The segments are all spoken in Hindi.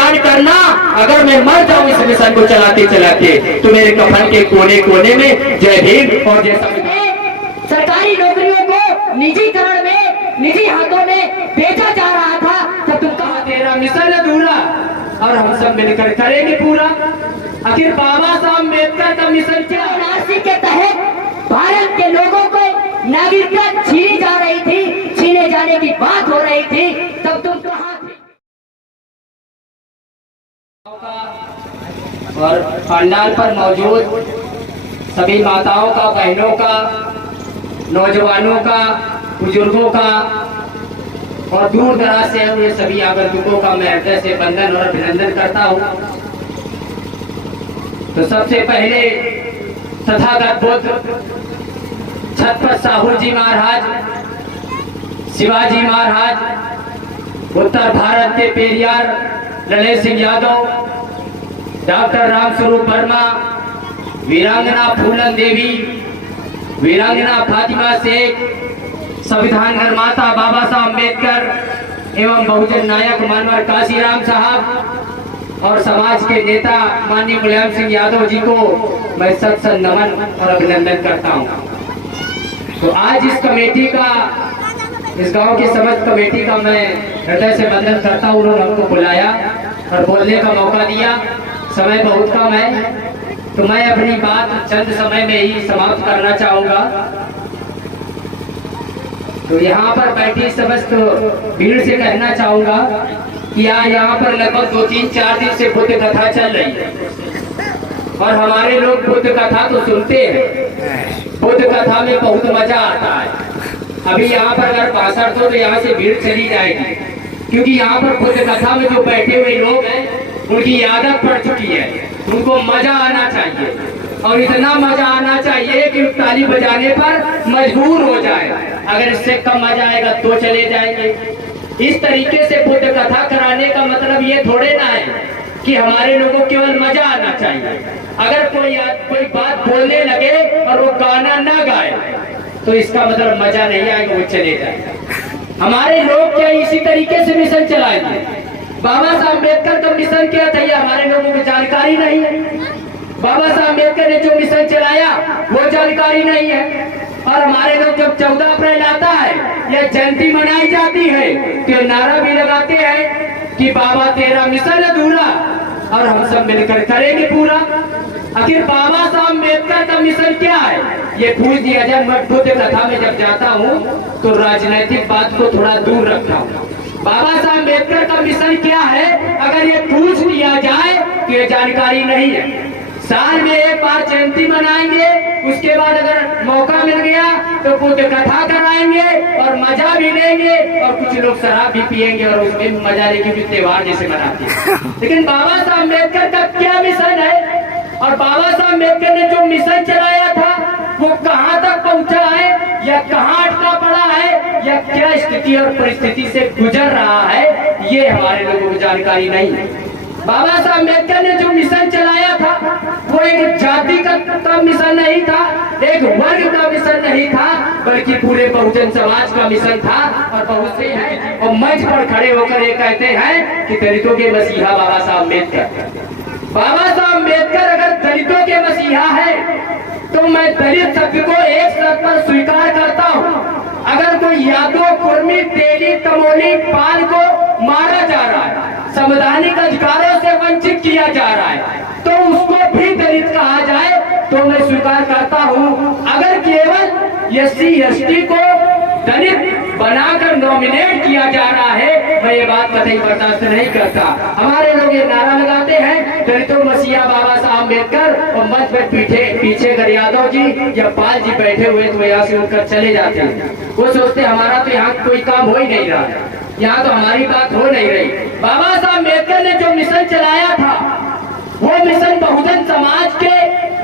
एहसान करना, अगर मैं मर जाऊं इस मिशन को चलाते चलाते तो मेरे कफन के कोने कोने में जय भीम और जय संविधान। सरकारी नौकरियों को निजीकरण में, निजी हाथों में बेचा जा रहा था, तब तुम कहा तेरा मिशन अधूरा और हम सब मिलकर करेंगे पूरा। आखिर बाबा साहब अम्बेडकर का मिशन क्या? एनआरसी के तहत भारत के लोगों को नागरिकता छीनी जा रही थी, छीने जाने की बात हो रही थी, तब तुम कहां थे? और पंडाल पर मौजूद सभी माताओं का, बहनों का, नौजवानों का, बुजुर्गों का और दूर दराज से हुए सभी आगंतुकों का मैं हृदय से वंदन और अभिनंदन करता हूँ। तो सबसे पहले तथागत बुद्ध, छत्रपति साहू जी महाराज, शिवाजी महाराज, उत्तर भारत के पेरियार ललित सिंह यादव, डॉक्टर रामस्वरूप वर्मा, वीरांगना फूलन देवी, वीरांगना फातिमा शेख, संविधान निर्माता बाबा साहब अम्बेडकर एवं बहुजन नायक मानवर काशीराम साहब और समाज के नेता माननीय मुलायम सिंह यादव जी को मैं सत नमन और अभिनंदन करता हूं। तो आज इस कमेटी का, इस गांव की समस्त कमेटी का मैं हृदय से वंदन करता हूं। उन्होंने हमको बुलाया और बोलने का मौका दिया। समय बहुत कम है तो मैं अपनी बात चंद समय में ही समाप्त करना चाहूंगा। तो यहाँ पर बैठी समस्त भीड़ से कहना चाहूंगा कि यहाँ पर लगभग 2-3-4 दिन से बुद्ध कथा चल रही है और हमारे लोग बुद्ध कथा तो सुनते हैं, बुद्ध कथा में बहुत मजा आता है। अभी यहाँ पर अगर 62 तो यहाँ से भीड़ चली जाएगी, क्योंकि यहाँ पर बुद्ध कथा में जो बैठे हुए लोग हैं उनकी आदत पड़ चुकी है, उनको मजा आना चाहिए और इतना मजा आना चाहिए कि ताली बजाने पर मजबूर हो जाए। अगर इससे कम मजा आएगा तो चले जाएंगे। इस तरीके से बुद्ध कथा कराने का मतलब ये थोड़े ना है कि हमारे लोगों को केवल मजा आना चाहिए। अगर कोई बात बोलने लगे और वो गाना ना गाए तो इसका मतलब मजा नहीं आएगा, वो चले जाए। हमारे लोग क्या इसी तरीके से मिशन चलाएंगे? बाबा साहब अम्बेडकर का मिशन क्या था ये हमारे लोगों को जानकारी नहीं है। बाबा साहब अम्बेडकर ने जो मिशन चलाया वो जानकारी नहीं है। और हमारे लोग जब 14 अप्रैल आता है या जयंती मनाई जाती है तो नारा भी लगाते हैं कि बाबा तेरा मिशन अधूरा और हम सब मिलकर करेंगे पूरा। आखिर बाबा साहब अम्बेडकर का मिशन क्या है ये पूछ दिया जाए। मैं बुद्ध कथा में जब जाता हूँ तो राजनीतिक बात को थोड़ा दूर रखता हूँ। बाबा साहब अम्बेडकर का मिशन क्या है अगर ये पूछ लिया जाए तो ये जानकारी नहीं है। साल में एक बार जयंती मनाएंगे, उसके बाद अगर मौका मिल गया तो बुद्ध कथा कराएंगे और मजा भी लेंगे और कुछ लोग शराब भी पिएंगे और उसमें मजा लेके भी त्योहार जैसे मनाते हैं। लेकिन बाबा साहब अम्बेडकर का क्या मिशन है और बाबा साहब अम्बेडकर ने जो मिशन चलाया था वो कहाँ तक पहुँचा है या कहाँ अटका पड़ा है या क्या स्थिति और परिस्थिति से गुजर रहा है ये हमारे लोगों को जानकारी नहीं है। बाबा साहब अम्बेडकर ने जो मिशन चलाया था वो एक जाति का मिशन नहीं था, एक वर्ग का मिशन नहीं था, बल्कि पूरे बहुजन समाज का मिशन था। और बहुत से हैं और मंच पर खड़े होकर ये कहते हैं कि दलितों के मसीहा बाबा साहब अम्बेडकर। बाबा साहब अम्बेडकर अगर दलितों के मसीहा है तो मैं दलित शब्द को एक शब्द पर स्वीकार करता हूँ। अगर कोई यादव, कुर्मी, तेली, तमोली, पाल को मारा जा रहा है, संवैधानिक अधिकारों से वंचित किया जा रहा है तो उसको भी दलित कहा जाए तो मैं स्वीकार करता हूँ। अगर केवल SC/ST को दलित बनाकर नॉमिनेट किया जा रहा है मैं ये बात कतई बर्दाश्त नहीं करता। हमारे लोग ये नारा लगाते हैं दलितों मसीहा बाबा साहब अम्बेडकर और मंच पर पीछे अगर यादव जी या पाल जी बैठे हुए तो यहाँ से उठकर चले जाते हैं। वो सोचते हमारा तो यहाँ कोई काम हो ही नहीं रहा, यहाँ तो हमारी बात हो नहीं रही। बाबा साहब अम्बेडकर ने जो मिशन चलाया था वो मिशन बहुजन समाज के,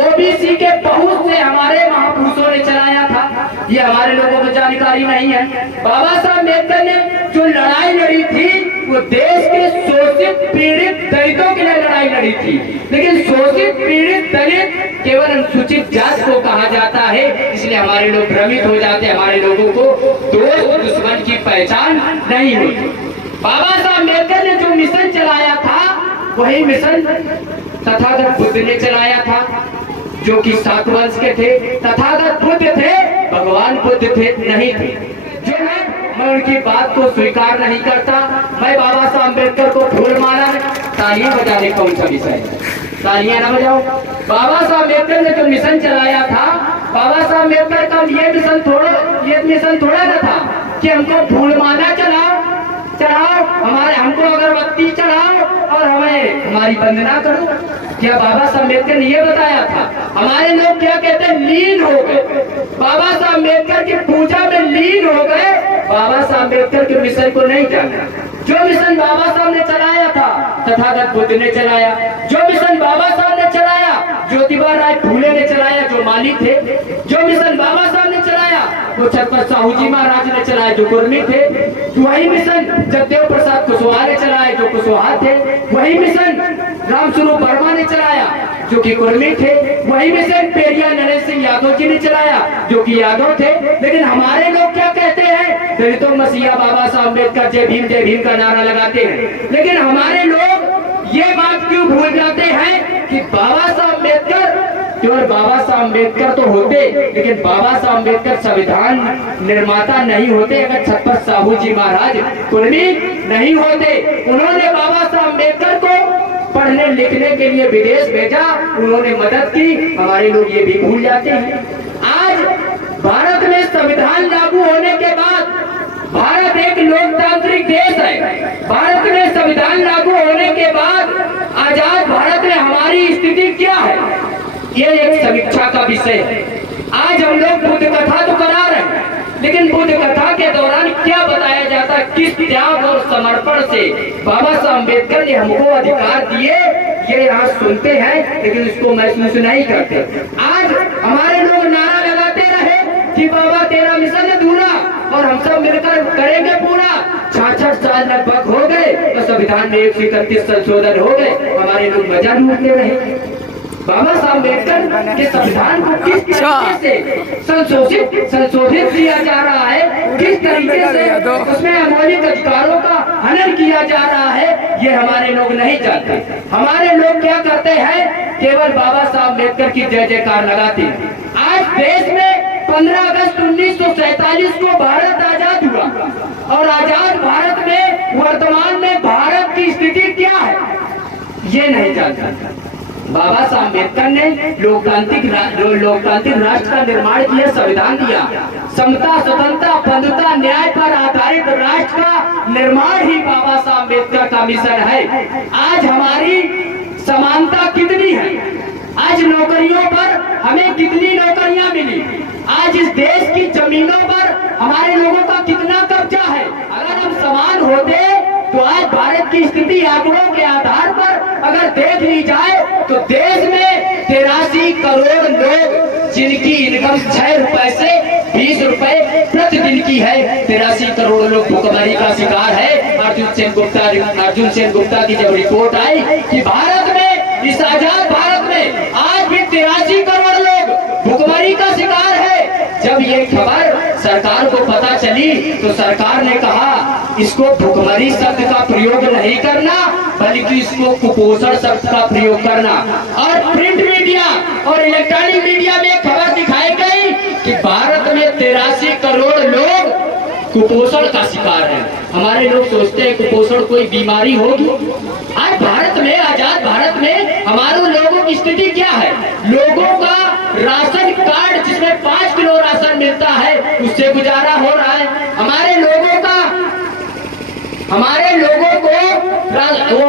OBC के बहुत से हमारे महापुरुषों ने चलाया था, ये हमारे लोगों को जानकारी नहीं है। बाबा साहब अम्बेडकर ने जो लड़ाई लड़ी थी वो देश के शोषित पीड़ित दलितों के लिए लड़ाई लड़ी थी। लेकिन शोषित पीड़ित दलित केवल अनुसूचित जाति को कहा जाता है, इसलिए हमारे लोग भ्रमित हो जाते हैं। हमारे लोगों को दोस्त दुश्मन की पहचान नहीं होती। बाबा साहब अम्बेडकर ने जो मिशन चलाया था वही मिशन तथागत बुद्ध ने चलाया था, जो कि सात वंश के थे। तथागत बुद्ध थे, भगवान बुद्ध थे नहीं थे। जो है मैं उनकी बात को स्वीकार नहीं करता। मैं बाबा साहब अम्बेडकर को फूल माला तालियां बजाने कौन सा विषय है, तालियां ना बजाओ। बाबा साहब अम्बेडकर ने जो मिशन चलाया था, बाबा साहब अम्बेडकर का ये मिशन थोड़ा ना था कि हमको फूल माला चढ़ाओ, हमारे हमको अगरबत्ती चढ़ाओ और हमें हमारी वंदना करो। क्या बाबा साहब अम्बेडकर ने ये बताया था? हमारे लोग क्या कहते हैं, लीन हो गए, बाबा साहब अम्बेडकर की पूजा में लीन हो गए। बाबा साहब अम्बेडकर के मिशन को नहीं जाना। जो मिशन बाबा साहब ने चलाया था, तथागत बुद्ध ने चलाया। जो मिशन बाबा साहब ने चलाया, ज्योतिबा राय फूले ने चलाया, जो माली थे। जो मिशन बाबा साहब ने चलाया, वो छत्रपति साहू जी महाराज ने चलाया, जो कुर्मी थे। वही मिशन जगदेव प्रसाद कुशवाहा ने चलाया, जो कुशवाहा थे। वही मिशन रामस्वरूप वर्मा ने चलाया, जो कि कुर्मी थे। वही मिशन पेरियार नरेश सिंह यादव जी ने चलाया, जो कि यादव थे। लेकिन हमारे लोग क्या कहते हैं, फिर तो मसीहा बाबा साहब अम्बेडकर जय भीम का नारा लगाते हैं। लेकिन हमारे लोग ये बात क्यों भूल जाते हैं कि बाबा साहब अम्बेडकर केवल बाबा साहब अम्बेडकर तो होते, लेकिन बाबा साहब अम्बेडकर संविधान निर्माता नहीं होते अगर छत्रपति साहू जी महाराज कुर्मी नहीं होते। उन्होंने बाबा साहब अम्बेडकर को पढ़ने लिखने के लिए विदेश भेजा, उन्होंने मदद की। हमारे लोग ये भी भूल जाते हैं। आज भारत में संविधान लागू होने के बाद, भारत एक लोकतांत्रिक देश है। भारत में संविधान लागू होने के बाद आजाद भारत में हमारी स्थिति क्या है, ये एक समीक्षा का विषय है। आज हम लोग बुद्ध कथा तो करा रहे हैं, लेकिन बुद्ध कथा के दौरान क्या बताया जाता है, किस त्याग और समर्पण से बाबा साहब अम्बेडकर ने हमको अधिकार दिए, ये यहाँ सुनते हैं लेकिन इसको महसूस नहीं करते। आज हमारे लोग नारा लगाते रहे कि बाबा तेरा मिशन अधूरा और हम सब मिलकर करेंगे पूरा। 66 साल लगभग हो गए तो संविधान में 131 संशोधन हो गए, हमारे लोग मजा लूटते रहे। बाबा साहब अम्बेडकर के संविधान को किस तरीके से संशोधित किया जा रहा है, किस तरीके से उसमें मौलिक अधिकारों का हनन किया जा रहा है, ये हमारे लोग नहीं जानते। हमारे लोग क्या करते हैं, केवल बाबा साहब अम्बेडकर की जय जयकार लगाते हैं। आज देश में 15 अगस्त 1947 को भारत आजाद हुआ और आजाद भारत में वर्तमान में भारत की स्थिति क्या है, ये नहीं जानता। बाबा साहब अम्बेडकर ने लोकतांत्रिक राष्ट्र का निर्माण किया, संविधान दिया। समता, स्वतंत्रता, बंधुता, न्याय पर आधारित राष्ट्र का निर्माण ही बाबा साहब अम्बेडकर का मिशन है। आज हमारी समानता कितनी है, आज नौकरियों पर हमें कितनी नौकरियां मिली, आज इस देश की जमीनों पर हमारे लोगों का कितना कब्जा है। अगर हम समान होते तो आज भारत की स्थिति आंकड़ों के आधार पर अगर देख ली जाए तो देश में 83 करोड़ लोग जिनकी इनकम 6 रुपए से 20 रुपए प्रतिदिन की है, 83 करोड़ लोग भुखमरी का शिकार है। अर्जुन सेन गुप्ता की जब रिपोर्ट आई कि भारत में, इस आजाद भारत में आज भी 83 करोड़ लोग भुखमरी का शिकार है। जब ये खबर सरकार को पता चली तो सरकार ने कहा इसको भुखमरी शब्द का प्रयोग नहीं करना, बल्कि इसको कुपोषण शब्द का प्रयोग करना। और प्रिंट मीडिया और इलेक्ट्रॉनिक मीडिया में खबर दिखाई गई कि भारत में 83 करोड़ लोग कुपोषण का शिकार है। हमारे लोग सोचते हैं कुपोषण कोई बीमारी होगी। आज भारत में, आजाद भारत में हमारे लोगों की स्थिति क्या है, लोगों का राशन कार्ड जिसमें 5 किलो राशन मिलता है उससे गुजारा हो रहा है। हमारे लोगों को वो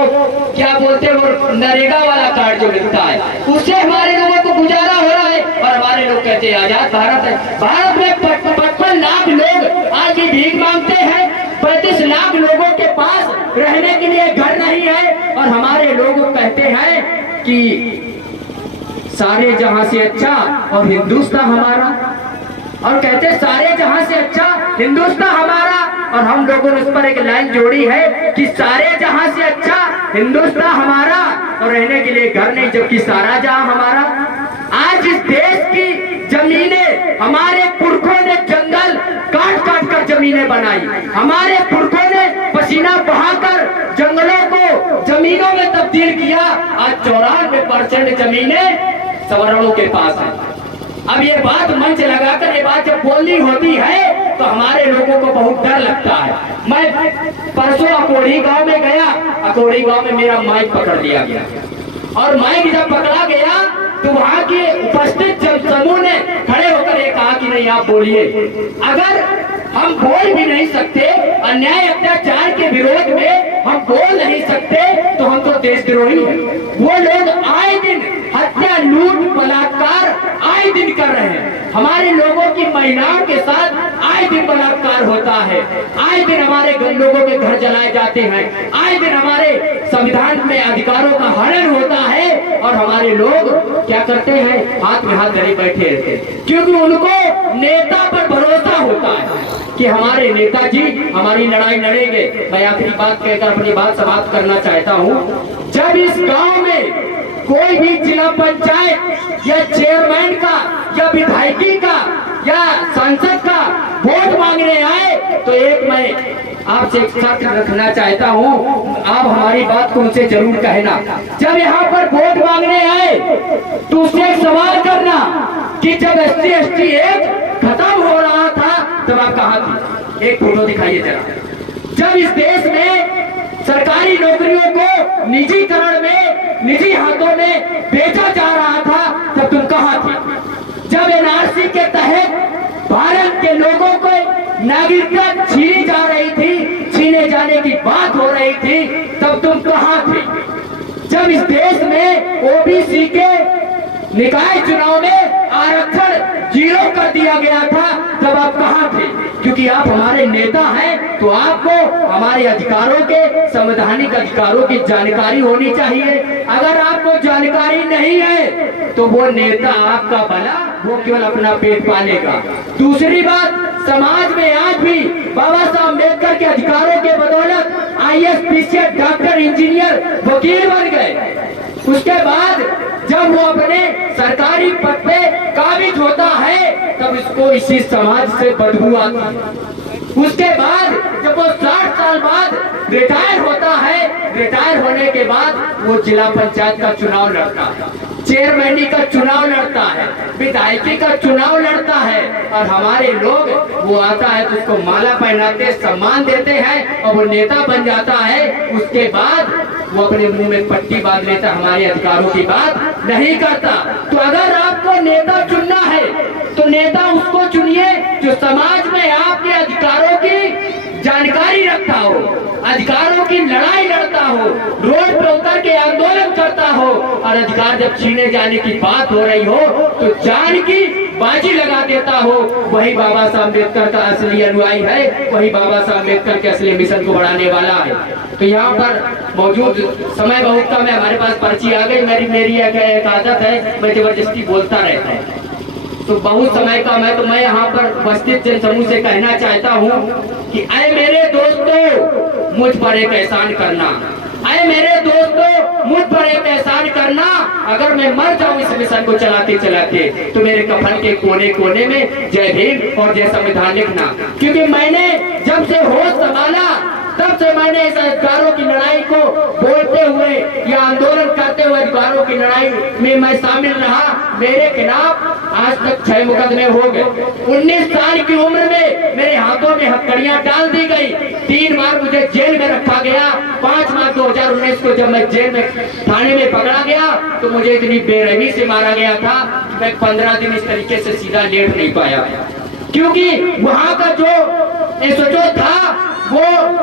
क्या बोलते हैं, वो नरेगा वाला कार्ड जो मिलता है उससे हमारे लोगों को गुजारा हो रहा है। और हमारे लोग कहते हैं आजाद भारत है। भारत में 55 लाख लोग आज भी भीख मांगते हैं, 35 लाख लोगों के पास रहने के लिए घर नहीं है। और हमारे लोग कहते हैं कि सारे जहां से अच्छा और हिंदुस्तान हमारा, और कहते सारे जहां से अच्छा हिंदुस्तान हमारा। और हम लोगों ने उस पर एक लाइन जोड़ी है कि सारे जहां से अच्छा हिंदुस्तान हमारा और रहने के लिए घर नहीं, जबकि सारा जहां हमारा। आज इस देश की जमीनें हमारे पुरखों ने जंगल काट काट कर जमीनें बनाई, हमारे पुरखों ने पसीना बहाकर जंगलों को जमीनों में तब्दील किया। आज 94% जमीनें सवर्णों के पास है। अब ये बात मंच लगाकर ये बात जब बोलनी होती है तो हमारे लोगों को बहुत डर लगता है। मैं परसों अकोड़ी गांव में गया, अकोड़ी गांव में मेरा माइक पकड़ लिया गया और माइक जब पकड़ा गया तो वहां के उपस्थित जब समूह ने खड़े होकर ये कहा कि नहीं आप बोलिए। अगर हम बोल भी नहीं सकते, अन्याय अत्याचार के विरोध में हम बोल नहीं सकते तो हम तो देशद्रोही हैं। वो लोग आए दिन हत्या, लूट, बलात्कार आए दिन कर रहे हैं। हमारे लोगों की महिलाओं के साथ आए दिन बलात्कार होता है, आए दिन हमारे लोगों के घर जलाए जाते हैं, आए दिन हमारे संविधान में अधिकारों का हनन होता है और हमारे लोग क्या करते हैं, हाथ में हाथ धरे बैठे रहते हैं, क्योंकि उनको नेता पर भरोसा होता है कि हमारे नेताजी हमारी लड़ाई लड़ेंगे। मैं आखिरी बात कहकर अपनी बात समाप्त करना चाहता हूँ। जब इस गांव में कोई भी जिला पंचायत या चेयरमैन का या विधायकी का या सांसद का वोट मांगने आए तो एक मैं आपसे एक शर्त रखना चाहता हूँ, आप हमारी बात को उनसे जरूर कहना। जब यहाँ पर वोट मांगने आए तो उससे एक सवाल करना कि जब SC/ST एक्ट खत्म हो रहा था तब आप कहाँ थे? एक फोटो दिखाइए जरा। जब इस देश में सरकारी नौकरियों को निजीकरण में, निजी हाथों में बेचा जा रहा था तब तुम कहाँ थे? जब NRC के तहत भारत के लोगों को नागरिकता छीनी जा रही थी, छीने जाने की बात हो रही थी तब तुम कहाँ थे? जब इस देश में OBC के निकाय चुनाव में आरक्षण 0 कर दिया गया था तब आप कहाँ थे? क्योंकि आप हमारे नेता हैं तो आपको हमारे अधिकारों के, संवैधानिक अधिकारों की जानकारी होनी चाहिए। अगर आपको जानकारी नहीं है तो वो नेता आपका भला, वो केवल अपना पेट पालेगा। दूसरी बात, समाज में आज भी बाबा साहब अम्बेडकर के अधिकारों के बदौलत IAS, PCS, डॉक्टर, इंजीनियर, वकील बन गए। उसके बाद जब वो अपने सरकारी पद पे काबिज होता है तब इसको इसी समाज से बदबू आती है। उसके बाद जब वो 60 साल बाद रिटायर होता है, रिटायर होने के बाद वो जिला पंचायत का चुनाव लड़ता है, चेयरमैनी का चुनाव लड़ता है, विधायकी का चुनाव लड़ता है और हमारे लोग, वो आता है तो उसको माला पहनाते, सम्मान देते हैं और वो नेता बन जाता है। उसके बाद वो अपने मुंह में पट्टी बांध लेता, हमारे अधिकारों की बात नहीं करता। तो अगर आपको नेता चुनना है तो नेता उसको चुनिए जो समाज में आपके अधिकारों की जानकारी रखता हो, अधिकारों की लड़ाई लड़ता हो, रोड पे उतर के आंदोलन करता हो और अधिकार जब छीने जाने की बात हो रही हो तो जान की बाजी लगा देता हो। वही बाबा साहब अम्बेडकर का असली अनुयायी है, वही बाबा साहब अम्बेडकर के असली मिशन को बढ़ाने वाला है। तो यहाँ पर मौजूद समय बहुत कम है, हमारे पास पर्ची आ गई। मेरी एक आदत है, मैं जबरदस्ती बोलता रहता हूँ तो बहुत समय कम है, तो मैं यहाँ पर उपस्थित जन समूह से कहना चाहता हूँ कि अय मेरे दोस्तों मुझ पर एक एहसान करना, अय मेरे दोस्तों मुझ पर एक एहसान करना। अगर मैं मर जाऊं इस मिशन को चलाते चलाते तो मेरे कफन के कोने कोने में जय भीम और जय संविधान लिखना, क्योंकि मैंने जब से होश संभाला तब से मैंने इस अधिकारों की लड़ाई को बोलते हुए या आंदोलन करते हुए अधिकारों की लड़ाई में मैं शामिल रहा। मेरे खिलाफ आज तक 6 मुकदमे हो गए। 19 साल की उम्र में मेरे हाथों में हथकड़ियां डाल दी गई, 3 बार मुझे जेल में रखा गया। 5 मार्च 2019 को जब मैं जेल में थाने में पकड़ा गया तो मुझे इतनी बेरहमी से मारा गया था कि मैं 15 दिन इस तरीके से सीधा लेट नहीं पाया, क्योंकि वहां का जो SHO था वो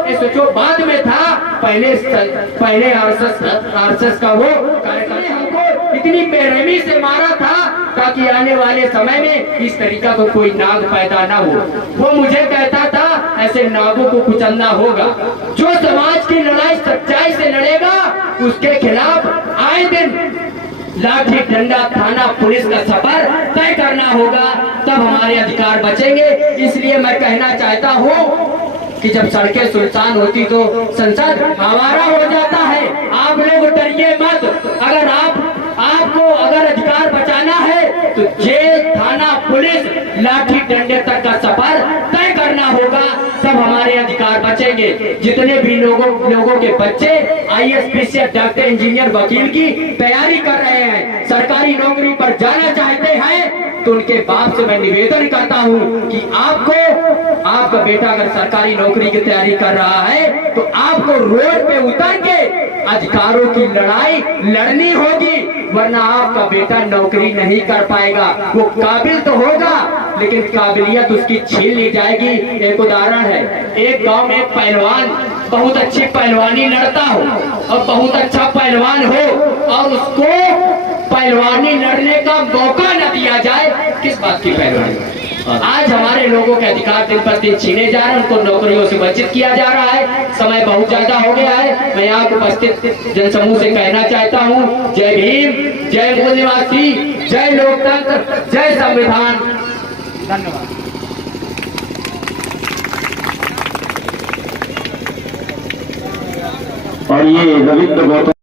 SHO बाद में था, पहले आरएसएस का वो कार्यक्रम हमको इतनी बेरहमी से मारा था ताकि आने वाले समय में इस तरीका का कोई नाग पैदा ना हो। वो मुझे कहता था ऐसे नागों को कुचलना होगा। जो समाज की लड़ाई सच्चाई से लड़ेगा उसके खिलाफ आए दिन लाठी डंडा थाना पुलिस का सफर तय करना होगा, तब हमारे अधिकार बचेंगे। इसलिए मैं कहना चाहता हूँ कि जब सड़कें सुनसान होती तो संसद आवारा हो जाता है। आप लोग डरिए मत, अगर आपको अगर अधिकार बचाना है तो जेल, थाना, पुलिस लाठी डंडे तक का सफर तय करना होगा, तब हमारे अधिकार बचेंगे। जितने भी लोगों के बच्चे IAS, PCS, डॉक्टर, इंजीनियर, वकील की तैयारी कर रहे हैं, सरकारी नौकरी पर जाना चाहते हैं, तो उनके बाप से मैं निवेदन करता हूं कि आपका बेटा अगर सरकारी नौकरी की तैयारी कर रहा है तो आपको रोड पे उतर के अधिकारों की लड़ाई लड़नी होगी, वरना आपका बेटा नौकरी नहीं कर पाएगा। वो काबिल तो होगा लेकिन काबिलियत उसकी छीन ली जाएगी। एक उदाहरण है, एक गांव में एक पहलवान बहुत अच्छी पहलवानी लड़ता हो और बहुत अच्छा पहलवान हो और उसको पहलवानी लड़ने का मौका न दिया जाए, किस बात की पहलवानी। आज हमारे लोगों के अधिकार दिन पर दिन छीने जा रहे हैं, उनको नौकरियों से वंचित किया जा रहा है। समय बहुत ज्यादा हो गया है। मैं यहाँ उपस्थित जनसमूह से कहना चाहता हूँ, जय भीम, जय मूल निवासी, जय लोकतंत्र, जय संविधान। धन्यवाद। और ये रविंद्र गौतम